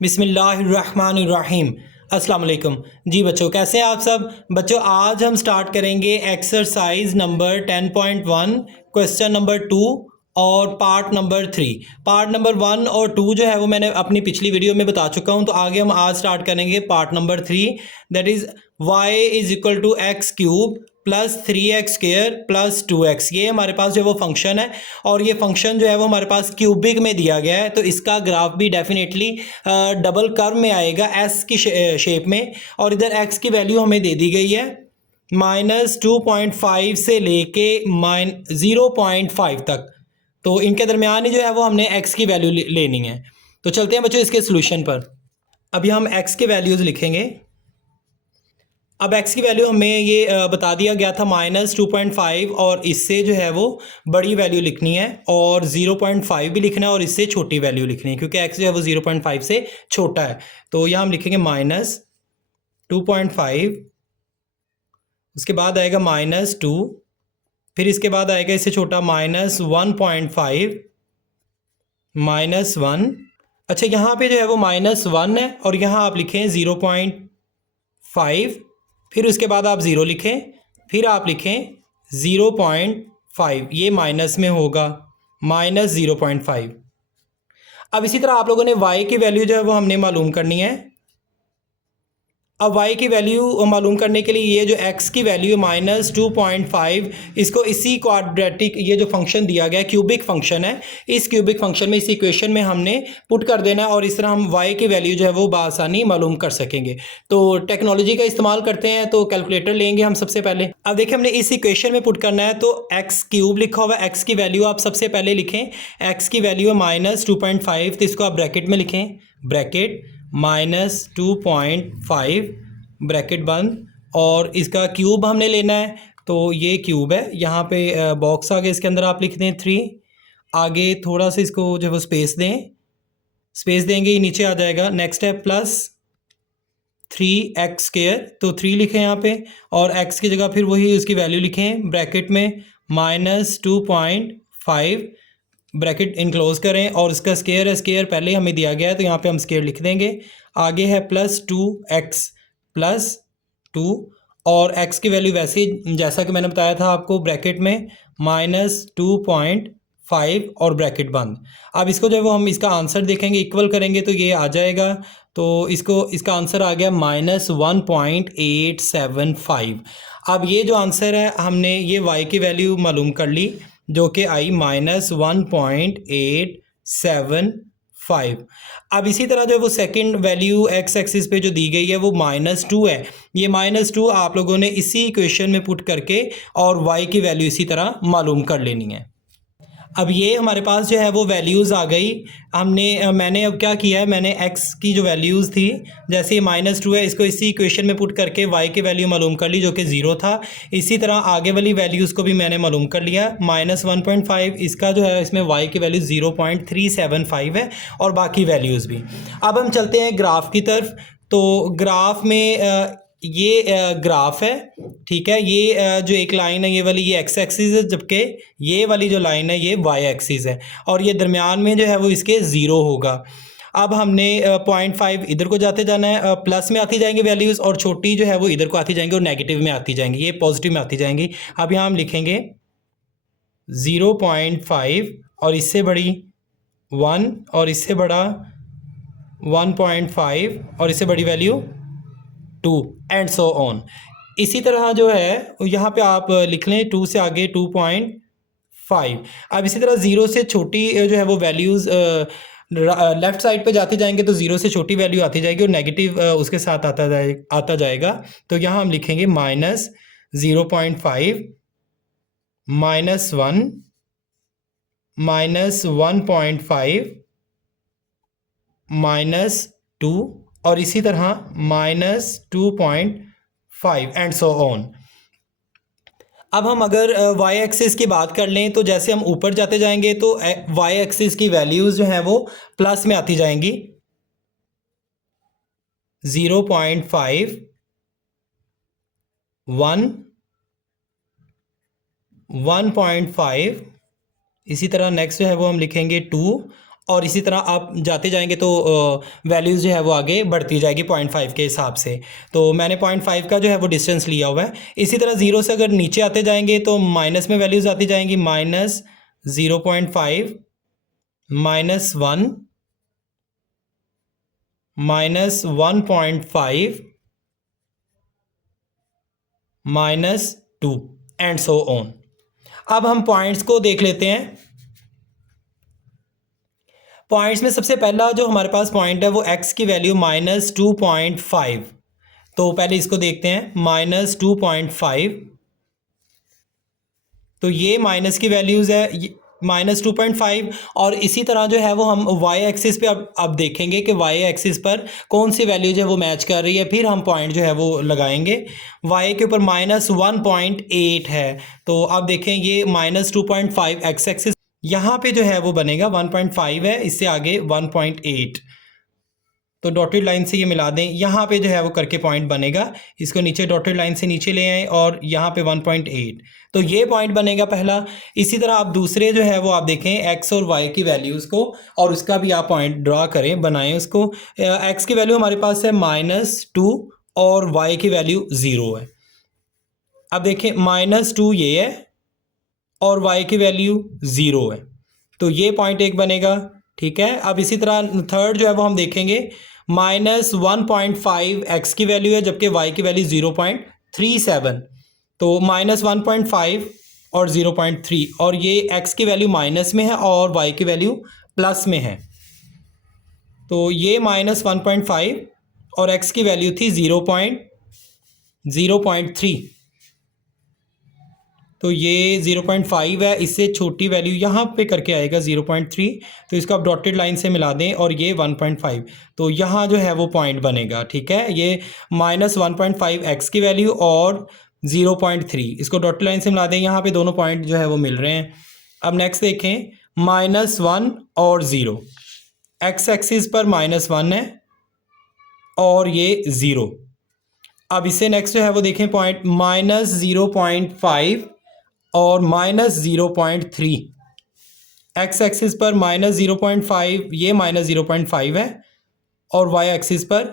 बिस्मिल्लाहिर्रहमानिर्रहीम। अस्सलाम वालेकुम। जी बच्चों, कैसे हैं आप सब बच्चों। आज हम स्टार्ट करेंगे एक्सरसाइज नंबर 10.1 क्वेश्चन नंबर 2 और पार्ट नंबर 3। पार्ट नंबर 1 और 2 जो है वो मैंने अपनी पिछली वीडियो में बता चुका हूँ। तो आगे हम आज स्टार्ट करेंगे part number 3, that is y is equal to x cube plus 3x square plus 2x। ये हमारे पास जो है वो फंक्शन है और ये फंक्शन जो है वो हमारे पास क्यूबिक में दिया गया है। तो इसका ग्राफ भी डेफिनेटली डबल कर्व में आएगा एस की शेप में। और इधर x की वैल्यू हमें दे दी गई है -2.5 से लेके -0.5 तक। तो इनके दरमियान ही जो है वो हमने x की वैल्यू लेनी है। तो चलते हैं बच्चों इसके सोल्यूशन पर। अभी हम x के वैल्यूज़ लिखेंगे। अब x की वैल्यू हमें ये बता दिया गया था -2.5 और इससे जो है वो बड़ी वैल्यू लिखनी है और 0.5 भी लिखना है और इससे छोटी वैल्यू लिखनी है क्योंकि x जो है वो 0.5 से छोटा है। तो यहाँ हम लिखेंगे -2.5, उसके बाद आएगा -2, फिर इसके बाद आएगा इससे छोटा -1.5, -1। अच्छा, यहाँ पे जो है वो -1 है और यहाँ आप लिखें 0.5, फिर उसके बाद आप ज़ीरो लिखें, फिर आप लिखें 0.5, ये माइनस में होगा -0.5। अब इसी तरह आप लोगों ने y की वैल्यू जो है वो हमने मालूम करनी है। अब y की वैल्यू मालूम करने के लिए ये जो x की वैल्यू है -2.5, इसको इसी क्वाड्रेटिक ये जो फंक्शन दिया गया है क्यूबिक फंक्शन है, इस क्यूबिक फंक्शन में इस इक्वेशन में हमने पुट कर देना है और इस तरह हम y की वैल्यू जो है वो बआसानी मालूम कर सकेंगे। तो टेक्नोलॉजी का इस्तेमाल करते हैं, तो कैलकुलेटर लेंगे हम सबसे पहले। अब देखिए हमने इस इक्वेशन में पुट करना है तो एक्स क्यूब लिखा हुआ है, एक्स की वैल्यू आप सबसे पहले लिखें। एक्स की वैल्यू है -2.5, तो इसको आप ब्रैकेट में लिखें, ब्रैकेट -2.5 ब्रैकेट बंद, और इसका क्यूब हमने लेना है। तो ये क्यूब है, यहाँ पे बॉक्स आगे इसके अंदर आप लिख दें 3, आगे थोड़ा सा इसको जो वो स्पेस दें, स्पेस देंगे ये नीचे आ जाएगा। नेक्स्ट है +3x स्क्वेयर, तो 3 लिखें यहाँ पे और x की जगह फिर वही उसकी वैल्यू लिखें ब्रैकेट में -2.5 ब्रैकेट इनक्लोज करें और इसका स्केयर है, स्केयर पहले हमें दिया गया है तो यहाँ पे हम स्केयर लिख देंगे। आगे है +2x +2 और x की वैल्यू वैसे जैसा कि मैंने बताया था आपको ब्रैकेट में -2.5 और ब्रैकेट बंद। अब इसको जब हम इसका आंसर देखेंगे इक्वल करेंगे तो ये आ जाएगा। तो इसका आंसर आ गया -1.875। अब ये जो आंसर है हमने ये y की वैल्यू मालूम कर ली जो कि आई -1.875। अब इसी तरह जो वो सेकंड वैल्यू x एक्सिस पे जो दी गई है वो -2 है। ये -2 आप लोगों ने इसी इक्वेशन में पुट करके और y की वैल्यू इसी तरह मालूम कर लेनी है। अब ये हमारे पास जो है वो वैल्यूज़ आ गई। मैंने अब क्या किया है, मैंने x की जो वैल्यूज़ थी, जैसे ये -2 है, इसको इसी इक्वेशन में पुट करके y की वैल्यू मालूम कर ली जो कि 0 था। इसी तरह आगे वाली वैल्यूज़ को भी मैंने मालूम कर लिया। -1.5 इसका जो है इसमें y की वैल्यू 0.375 है और बाकी वैल्यूज़ भी। अब हम चलते हैं ग्राफ की तरफ। तो ग्राफ में ये ग्राफ है, ठीक है। ये जो एक लाइन है ये वाली ये x एक्सिस है, जबकि ये वाली जो लाइन है ये y एक्सिस है और ये दरमियान में जो है वो इसके 0 होगा। अब हमने 0.5 इधर को जाते जाना है, प्लस में आती जाएंगी वैल्यूज़ और छोटी जो है वो इधर को आती जाएंगी और नेगेटिव में आती जाएंगी, ये पॉजिटिव में आती जाएंगी। अब यहाँ हम लिखेंगे 0.5 और इससे बड़ी 1 और इससे बड़ा 1.5 और इससे बड़ी वैल्यू 2 एंड सो ऑन। इसी तरह जो है यहाँ पे आप लिख लें 2 से आगे 2.5। अब इसी तरह 0 से छोटी जो है वो वैल्यूज़ लेफ़्ट साइड पे जाते जाएंगे तो 0 से छोटी वैल्यू आती जाएगी और नेगेटिव उसके साथ आता जाएगा। तो यहाँ हम लिखेंगे -0.5 -1 -1.5 -2 और इसी तरह -2.5 एंड सो ऑन। अब हम अगर y एक्सिस की बात कर लें तो जैसे हम ऊपर जाते जाएंगे तो y एक्सिस की वैल्यूज़ जो हैं वो प्लस में आती जाएंगी। 0.5 1 1.5, इसी तरह नेक्स्ट जो है वो हम लिखेंगे 2 और इसी तरह आप जाते जाएंगे तो वैल्यूज़ जो है वो आगे बढ़ती जाएगी 0.5 के हिसाब से। तो मैंने 0.5 का जो है वो डिस्टेंस लिया हुआ है। इसी तरह 0 से अगर नीचे आते जाएंगे तो माइनस में वैल्यूज़ आती जाएंगी, -0.5, -1, -1.5, -2 एंड सो ऑन। अब हम पॉइंट्स को देख लेते हैं। पॉइंट्स में सबसे पहला जो हमारे पास पॉइंट है वो x की वैल्यू -2.5। तो पहले इसको देखते हैं, -2.5। तो ये माइनस की वैल्यूज़ है, -2.5। और इसी तरह जो है वो हम y एक्सिस पे अब देखेंगे कि y एक्सिस पर कौन सी वैल्यू जो है वो मैच कर रही है, फिर हम पॉइंट जो है वो लगाएंगे। y के ऊपर -1.8 है, तो अब देखें ये -2.5 x एक्सिस यहाँ पे जो है वो बनेगा 1.5 है, इससे आगे 1.8। तो डॉटेड लाइन से ये मिला दें, यहाँ पे जो है वो करके पॉइंट बनेगा। इसको नीचे डॉटेड लाइन से नीचे ले आएँ और यहाँ पे 1.8, तो ये पॉइंट बनेगा पहला। इसी तरह आप दूसरे जो है वो आप देखें x और y की वैल्यूज़ को, और उसका भी आप पॉइंट ड्रा करें, बनाएं उसको। x की वैल्यू हमारे पास है -2 और y की वैल्यू 0 है। अब देखें -2 ये है और y की वैल्यू 0 है, तो ये पॉइंट एक बनेगा, ठीक है। अब इसी तरह थर्ड जो है वो हम देखेंगे, -1.5 x की वैल्यू है जबकि y की वैल्यू 0.37, तो -1.5 और 0.3, और ये x की वैल्यू माइनस में है और y की वैल्यू प्लस में है। तो ये -1.5 और x की वैल्यू थी 0.3, तो ये 0.5 है, इससे छोटी वैल्यू यहाँ पे करके आएगा 0.3। तो इसको आप डॉटेड लाइन से मिला दें और ये 1.5, तो यहाँ जो है वो पॉइंट बनेगा, ठीक है। ये -1.5 x की वैल्यू और 0.3, इसको डॉटेड लाइन से मिला दें, यहाँ पे दोनों पॉइंट जो है वो मिल रहे हैं। अब नेक्स्ट देखें, -1 और 0, x एक्सिस पर -1 है और ये 0। अब इससे नेक्स्ट जो है वो देखें पॉइंट -0.5 और -0.3, x एक्सिस पर -0.5, ये -0.5 है, और y एक्सिस पर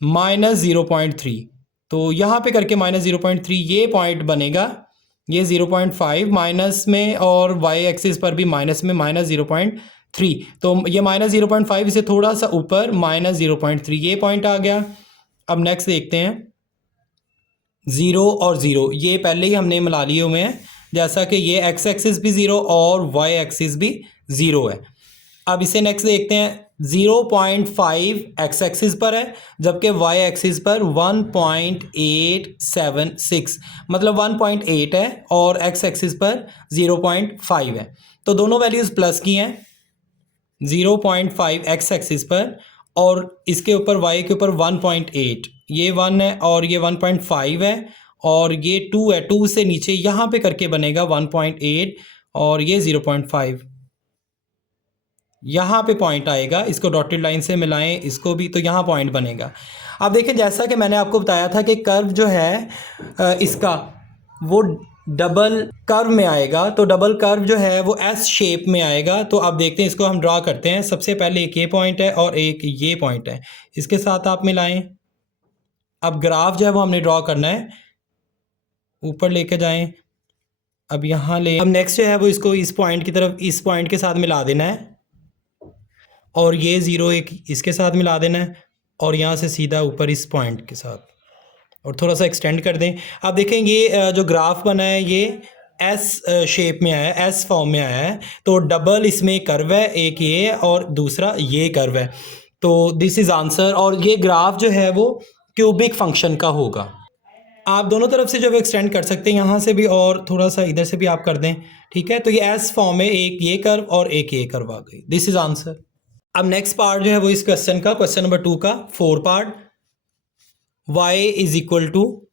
-0.3, तो यहाँ पे करके -0.3 ये पॉइंट बनेगा। ये 0.5 माइनस में और y एक्सिस पर भी माइनस में -0.3, तो ये -0.5 से थोड़ा सा ऊपर -0.3 ये पॉइंट आ गया। अब नेक्स्ट देखते हैं, 0 और 0 ये पहले ही हमने मिला लिए हुए हैं, जैसा कि ये x एक्सिस भी 0 और y एक्सिस भी 0 है। अब इसे नेक्स्ट देखते हैं, 0.5 x एक्सिस पर है जबकि y एक्सिस पर 1.876, मतलब 1.8 है और x एक्सिस पर 0.5 है, तो दोनों वैल्यूज़ प्लस की हैं। 0.5 x एक्सिस पर और इसके ऊपर y के ऊपर 1.8, ये 1 है और ये 1.5 है और ये 2 है, 2 से नीचे यहाँ पे करके बनेगा 1.8 और ये 0.5, यहाँ पे पॉइंट आएगा। इसको डॉटेड लाइन से मिलाएं इसको भी, तो यहाँ पॉइंट बनेगा। अब देखिए, जैसा कि मैंने आपको बताया था कि कर्व जो है इसका वो डबल कर्व में आएगा, तो डबल कर्व जो है वो एस शेप में आएगा। तो अब देखते हैं, इसको हम ड्रा करते हैं। सबसे पहले एक ये पॉइंट है और एक ये पॉइंट है, इसके साथ आप मिलाएं। अब ग्राफ जो है वो हमने ड्रॉ करना है, ऊपर लेके जाएं, अब यहाँ ले। अब नेक्स्ट जो है वो इसको इस पॉइंट की तरफ, इस पॉइंट के साथ मिला देना है और ये 0 एक इसके साथ मिला देना है और यहाँ से सीधा ऊपर इस पॉइंट के साथ, और थोड़ा सा एक्सटेंड कर दें। अब देखें, ये जो ग्राफ बना है ये एस शेप में आया है, एस फॉर्म में आया है, तो डबल इसमें कर्व है, एक ये और दूसरा ये कर्व है, तो दिस इज़ आंसर। और ये ग्राफ जो है वो क्यूबिक फंक्शन का होगा। आप दोनों तरफ से जो है एक्सटेंड कर सकते हैं, यहाँ से भी और थोड़ा सा इधर से भी आप कर दें, ठीक है। तो ये एस फॉर्म में एक ये कर्व और एक ये कर्व आ गई, दिस इज़ आंसर। अब नेक्स्ट पार्ट जो है वो इस क्वेश्चन का, क्वेश्चन नंबर 2 का 4 part, y is equal to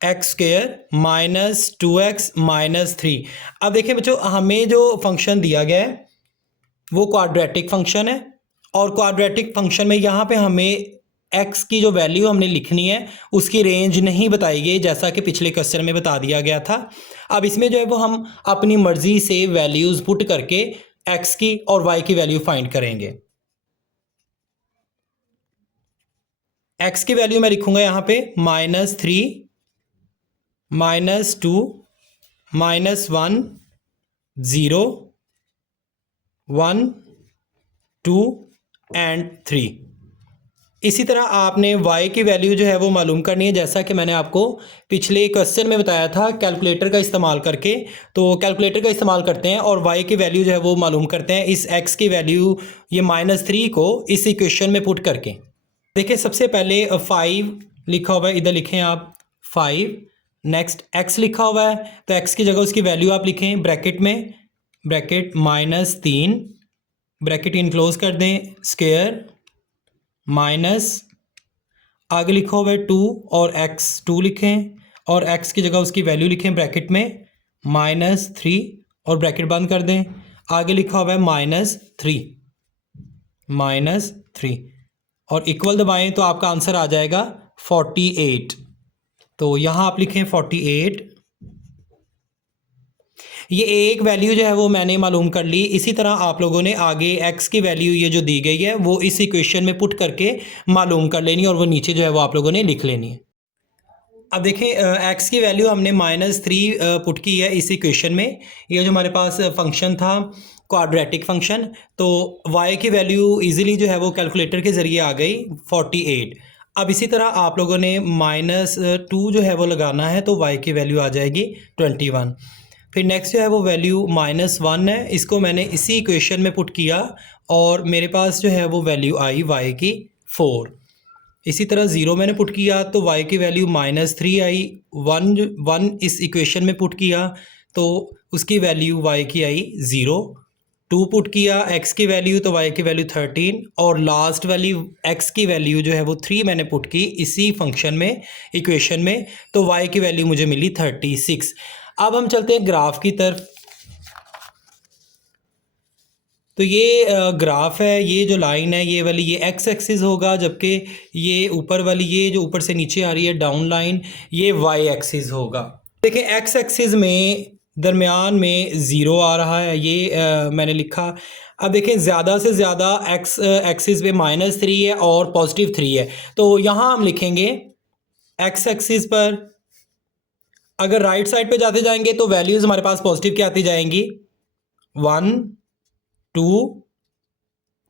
x square -2x -3। अब देखिए बच्चों, हमें जो फंक्शन दिया गया है वो क्वाड्रेटिक फंक्शन है, और क्वाड्रेटिक फंक्शन में यहाँ पे हमें x की जो वैल्यू हमने लिखनी है उसकी रेंज नहीं बताई गई, जैसा कि पिछले क्वेश्चन में बता दिया गया था। अब इसमें जो है वो हम अपनी मर्ज़ी से वैल्यूज़ पुट करके एक्स की और वाई की वैल्यू फाइंड करेंगे। एक्स की वैल्यू मैं लिखूंगा यहाँ पे -3, -2, -1, 0, 1, 2 एंड 3। इसी तरह आपने y की वैल्यू जो है वो मालूम करनी है, जैसा कि मैंने आपको पिछले क्वेश्चन में बताया था कैलकुलेटर का इस्तेमाल करके। तो कैलकुलेटर का इस्तेमाल करते हैं और y की वैल्यू जो है वो मालूम करते हैं इस x की वैल्यू ये -3 को इस इक्वेशन में पुट करके। देखिए सबसे पहले 5 लिखा हुआ है, इधर लिखें आप 5। नेक्स्ट x लिखा हुआ है तो x की जगह उसकी वैल्यू आप लिखें ब्रैकेट में, ब्रैकेट -3 ब्रैकेट इनक्लोज कर दें, स्क्वायर माइनस आगे लिखा हुआ है 2 और x2 लिखें और x की जगह उसकी वैल्यू लिखें ब्रैकेट में -3 और ब्रैकेट बंद कर दें। आगे लिखा हुआ है -3 और इक्वल दबाएं तो आपका आंसर आ जाएगा 48। तो यहाँ आप लिखें 48। ये एक वैल्यू जो है वो मैंने मालूम कर ली। इसी तरह आप लोगों ने आगे x की वैल्यू ये जो दी गई है वो इस इक्वेशन में पुट करके मालूम कर लेनी है और वो नीचे जो है वो आप लोगों ने लिख लेनी है। अब देखें x की वैल्यू हमने -3 पुट की है इस इक्वेशन में। ये जो हमारे पास फंक्शन था क्वाड्रेटिक फंक्शन, तो y की वैल्यू इजीली जो है वो कैलकुलेटर के ज़रिए आ गई 48। अब इसी तरह आप लोगों ने -2 जो है वो लगाना है तो y की वैल्यू आ जाएगी 21। फिर नेक्स्ट जो है वो वैल्यू -1 है, इसको मैंने इसी इक्वेशन में पुट किया और मेरे पास जो है वो वैल्यू आई y की 4। इसी तरह 0 मैंने पुट किया तो y की वैल्यू -3 आई। 1 इस इक्वेशन में पुट किया तो उसकी वैल्यू y की आई 0। 2 पुट किया x की वैल्यू तो y की वैल्यू 13 और लास्ट वाली x की वैल्यू जो है वो 3 मैंने पुट की इसी फंक्शन में इक्वेशन में, तो y की वैल्यू मुझे मिली 36। अब हम चलते हैं ग्राफ की तरफ। तो ये ग्राफ है, ये जो लाइन है ये वाली ये एक्स एक्सिस होगा, जबकि ये ऊपर वाली ये जो ऊपर से नीचे आ रही है डाउन लाइन ये वाई एक्सिस होगा। देखिए एक्स एक्सिस में दरमियान में ज़ीरो आ रहा है, ये मैंने लिखा। अब देखें ज़्यादा से ज़्यादा एक्स एक्सिस पे -3 है और +3 है, तो यहाँ हम लिखेंगे एक्स एक्सिस पर अगर राइट साइड पे जाते जाएंगे तो वैल्यूज़ हमारे पास पॉजिटिव की आती जाएंगी 1, 2,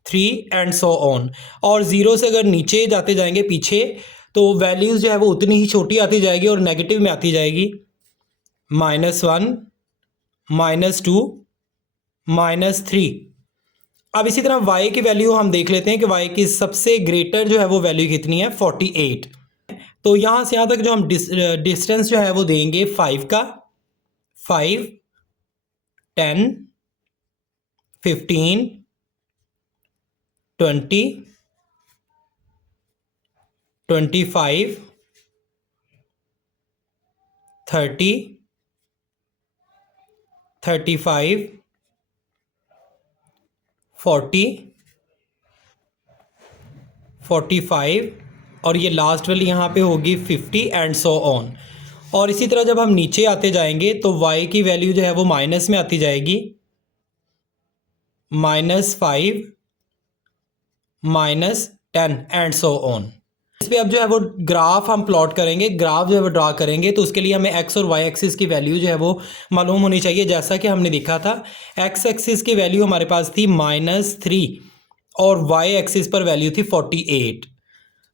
3 एंड सो ऑन। और ज़ीरो से अगर नीचे जाते जाएंगे पीछे तो वैल्यूज़ जो है वो उतनी ही छोटी आती जाएगी और नेगेटिव में आती जाएगी -1, -2, -3। अब इसी तरह y की वैल्यू हम देख लेते हैं कि y की सबसे ग्रेटर जो है वो वैल्यू कितनी है 48। तो यहाँ से यहाँ तक जो हम डिस्टेंस जो है वो देंगे 5 का, 5, 10, 15, 20, 25, 30, 35, 40, 45 और ये लास्ट वाली यहाँ पे होगी 50 एंड सो ऑन। और इसी तरह जब हम नीचे आते जाएंगे तो y की वैल्यू जो है वो माइनस में आती जाएगी, -5, -10 एंड सो ऑन। इस पर अब जो है वो ग्राफ हम प्लॉट करेंगे, ग्राफ जो है वो ड्रा करेंगे, तो उसके लिए हमें x और y एक्सिस की वैल्यू जो है वो मालूम होनी चाहिए। जैसा कि हमने देखा था x एक्सिस की वैल्यू हमारे पास थी -3 और y एक्सिस पर वैल्यू थी 48।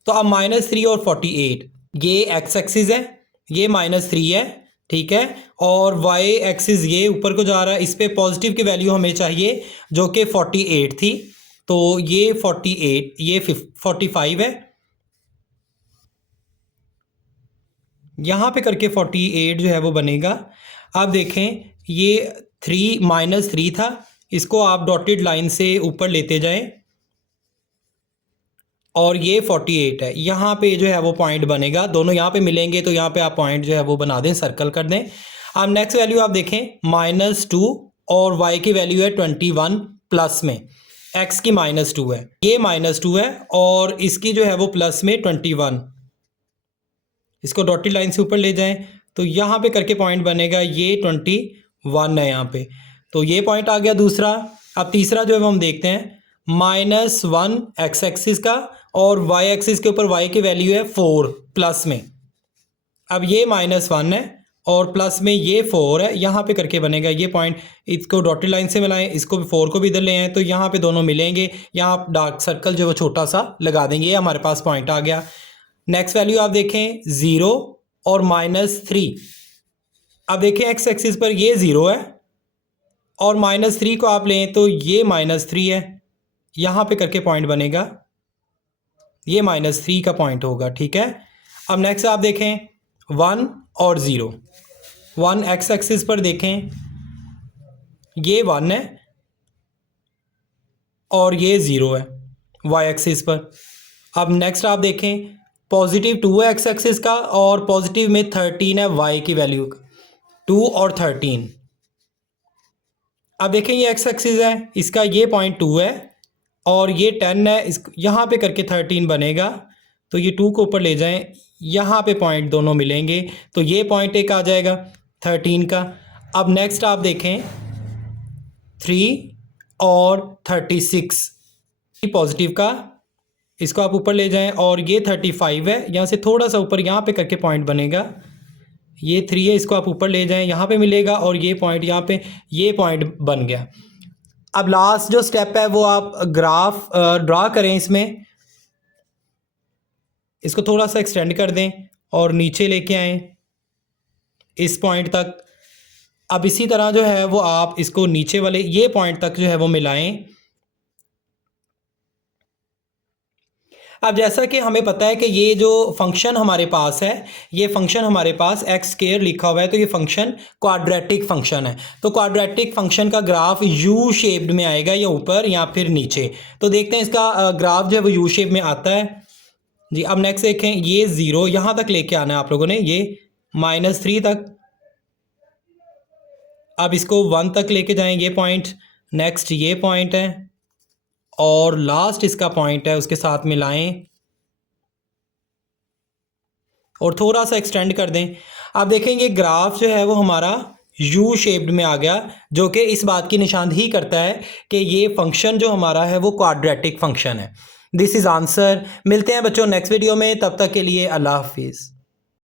तो अब -3 और 48 ये x एक्सिस है, ये -3 है, ठीक है, और y एक्सिस ये ऊपर को जा रहा है, इस पर पॉजिटिव की वैल्यू हमें चाहिए जो कि 48 थी, तो ये 48 ये 45 है, यहाँ पे करके 48 जो है वो बनेगा। अब देखें ये -3 था, इसको आप डॉटेड लाइन से ऊपर लेते जाएं और ये 48 है, यहाँ पे जो है वो पॉइंट बनेगा, दोनों यहाँ पे मिलेंगे तो यहाँ पे आप पॉइंट जो है वो बना दें, सर्कल कर दें। अब नेक्स्ट वैल्यू आप देखें -2 और y की वैल्यू है 21 प्लस में, x की -2 है, ये -2 है और इसकी जो है वो प्लस में 21। इसको डॉटेड लाइन से ऊपर ले जाएं तो यहाँ पे करके पॉइंट बनेगा, ये 21 है यहाँ पे, तो ये पॉइंट आ गया दूसरा। अब तीसरा जो है वो हम देखते हैं -1 एक्स एक्सिस का और वाई एक्सिस के ऊपर वाई की वैल्यू है 4 प्लस में। अब ये -1 है और प्लस में ये 4 है, यहाँ पे करके बनेगा ये पॉइंट। इसको डॉटेड लाइन से मिलाएं, इसको भी 4 को भी इधर ले आएँ तो यहाँ पे दोनों मिलेंगे। यहाँ आप डार्क सर्कल जो है छोटा सा लगा देंगे, ये हमारे पास पॉइंट आ गया। नेक्स्ट वैल्यू आप देखें 0 और -3। अब देखें एक्स एक्सिस पर ये 0 है और -3 को आप लें तो ये -3 है, यहाँ पे करके पॉइंट बनेगा, ये -3 का पॉइंट होगा। ठीक है, अब नेक्स्ट आप देखें 1 और 0। 1 एक्स एक्सिस पर देखें ये 1 है और ये 0 है वाई एक्सिस पर। अब नेक्स्ट आप देखें +2 है एक्स एक्सिस का और पॉजिटिव में 13 है वाई की वैल्यू, 2 और 13। अब देखें ये एक्स एक्सिस है, इसका ये पॉइंट 2 है और ये 10 है, इस यहाँ पे करके 13 बनेगा। तो ये 2 को ऊपर ले जाएं, यहाँ पे पॉइंट दोनों मिलेंगे तो ये पॉइंट एक आ जाएगा 13 का। अब नेक्स्ट आप देखें 3 और 36 पॉजिटिव का, इसको आप ऊपर ले जाएं और ये 35 है, यहाँ से थोड़ा सा ऊपर यहाँ पे करके पॉइंट बनेगा। ये 3 है, इसको आप ऊपर ले जाएं, यहाँ पे मिलेगा और ये पॉइंट यहाँ पे, ये पॉइंट बन गया। अब लास्ट जो स्टेप है वो आप ग्राफ ड्रा करें, इसमें इसको थोड़ा सा एक्सटेंड कर दें और नीचे लेके आएं इस पॉइंट तक। अब इसी तरह जो है वो आप इसको नीचे वाले ये पॉइंट तक जो है वो मिलाएं। अब जैसा कि हमें पता है कि ये जो फंक्शन हमारे पास है, ये फंक्शन हमारे पास x² लिखा हुआ है, तो ये फंक्शन क्वाड्रेटिक फंक्शन है। तो क्वाड्रेटिक फंक्शन का ग्राफ यू शेप्ड में आएगा, या ऊपर या फिर नीचे। तो देखते हैं इसका ग्राफ जो है वो यू शेप में आता है जी। अब नेक्स्ट देखें ये 0 यहाँ तक लेके आना है आप लोगों ने, ये -3 तक। अब इसको 1 तक लेके जाएं, ये पॉइंट, नेक्स्ट ये पॉइंट है और लास्ट इसका पॉइंट है, उसके साथ मिलाएं और थोड़ा सा एक्सटेंड कर दें। आप देखेंगे ग्राफ जो है वो हमारा यू शेप्ड में आ गया, जो कि इस बात की निशानदही करता है कि ये फंक्शन जो हमारा है वो क्वाड्रेटिक फंक्शन है। This is answer. मिलते हैं बच्चों नेक्स्ट वीडियो में, तब तक के लिए अल्लाह हाफिज़।